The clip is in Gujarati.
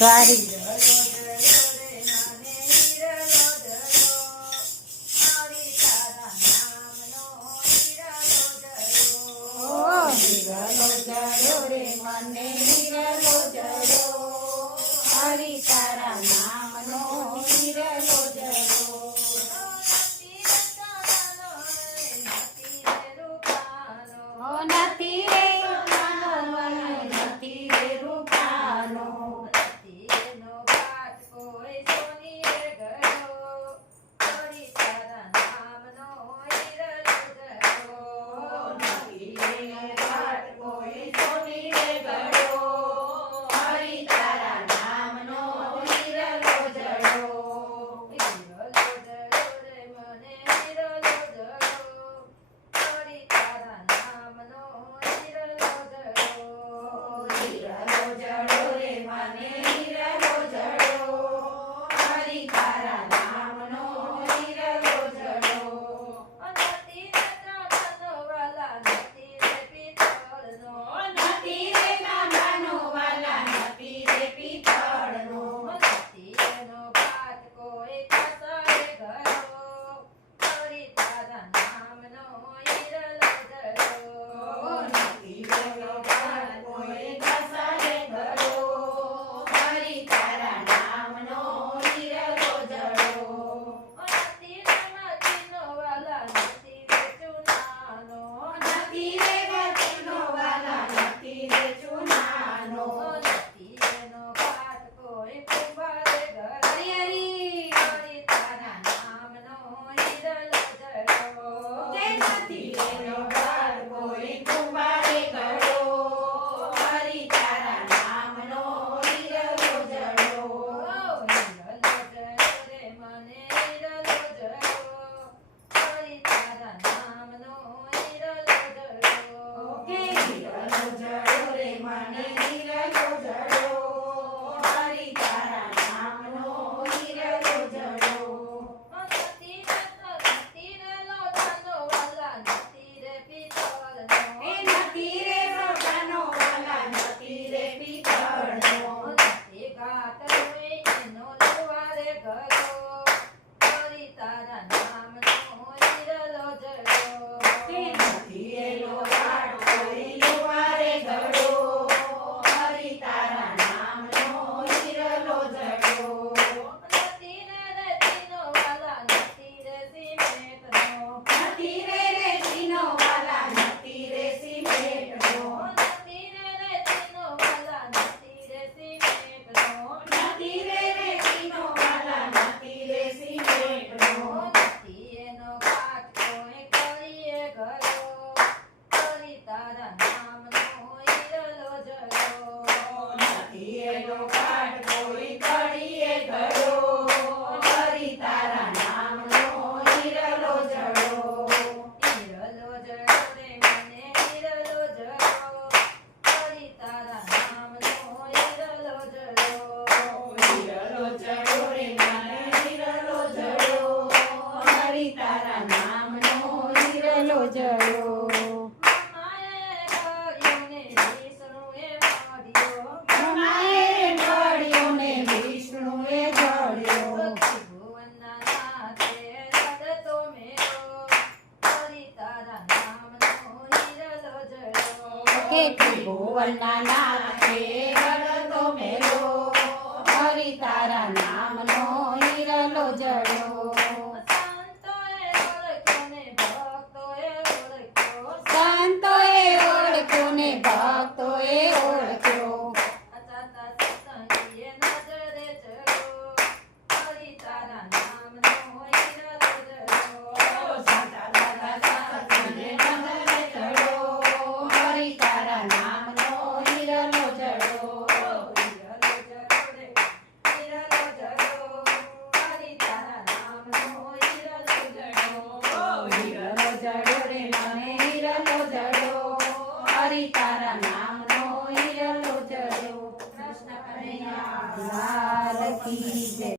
દ્વારી હરી તારા નામનો હિરલો જડો નથી રે નથી રે રૂપાનો એનો પાટ કોઈ સોની રે ગયો હરી તારા નામનો હિરલો જડો નથી રે પાટ કોઈ સોની રે ગયો હરી તારા નામનો હિરલો જડો હિરલો જડો રે મને હિરલો જડો હરી તારા નામનો હિરલો જડો હિરલો જડો રે મને હિરલો જડો હરી તારા નામનો હિરલો જડો નથી રે તાંબાનો વાલા નથી રે પિત્તળનો નથી રે તાંબાનો વાલા નથી રે પિત્તળનો નથી એનો પાટ કોઈ કસાય ગયો હરી તારા નામનો હિરલો જડો નથી એનો પાટ કોઈ કસાય ગયો હરી તારા નામનો હિરલો જડો નથી રે માટીનો વાલા નથી રે ચૂનાનો નથી રે ગતિનો વાલા નથી રે ચૂનાનો નથી એનો પાટ કોઈ કુંભારે ગયો હરી હરી તારા નામનો હિરલો જડો કે નથી એનો પાટ કોઈ કુંભારે ગયો હરી તારા નામનો હિરલો જડો હિરલો જડો રે મને હિરલો જડો હરી તારા નામનો હિરલો જડો કે હિરલો જડો રે મને હિરલો જડો હરી તારા નામનો હિરલો જડો નથી રે લોટાનો વાલા નથી રે પિત્તળનો એ નથી રે રોટાનો વાલા નથી રે પિત્તળનો નથી ગાતરો એનો લુવારે ગયો હરી તારા નામનો હિરલો જડો કે નથી એનો વાટ કોઈ લુવારે ગળો હરી તારા નામનો હિરલો જડો નથી રે રેતીનો વાલા નથી રે સિમેન્ટનો નથી રે રેતીનો વાલા નથી રે સિમેન્ટનો નથી રે રેતીનો વાલા નથી રે સિમેન્ટનો નથી રે રેતીનો વાલા નથી રે સિમેન્ટનો નથી એનો કાટ કોઈ કરીએ ગયો હરી તારા નામનો હિરલો જડો નથી એનો કાટ કોઈ કડીએ ગળો હરી તારા નામનો હિરલો જડો હિરલો જડો રે મને હિરલો જડો હરી તારા નામનો હિરલો જડો હિરલો જડો રે મને હિરલો જડો હરી તારા નામનો હિરલો જડો માએ કર્યુંને વિષ્ણુએ મળ્યો માએ મળ્યો ને વિષ્ણુએ જડ્યો ભુવનના નાથે રડતો મેળો હરી તારા નામનો હિરલો જડો કે ત્રિભુવનના નાથે રડતો મેલો હરી તારા નામનો હિરલો જડો સંતોએ ઓળખ્યો ને ભક્તોએ ઓળખ્યો સંતોએ ઓળખ્યો ને ભક્તોએ ઓળખ્યો અચાતા સત્સંગીએ નજરે ચડ્યો હરી તારા નામનો હિરલો જડો સાતા દાદા સાસને નજરે ચડો હરી તારા નામનો હિરલો જડો હિરલો જડો રે હિરલો જડો હરી તારા નામનો હિરલો જડો હિરલો જડો રે મને હિરલો જડો હરી તારા નામનો હિરલો જડો કૃષ્ણ કનૈયા લાલ કી જય